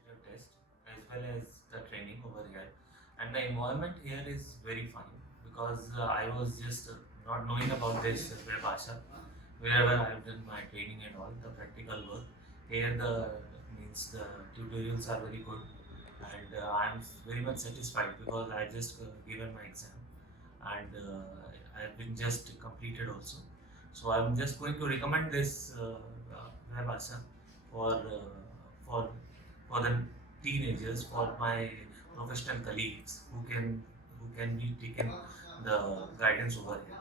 administrative test as well as the training over here, and the environment here is very fine because I was just not knowing about this web Asha. Wherever I've done my training and all the practical work, here the means the tutorials are very good, and I'm very much satisfied because I just given my exam, and I've been just completed also. So I'm just going to recommend this web Asha for for for the teenagers, for my professional colleagues who can be taken the guidance over here.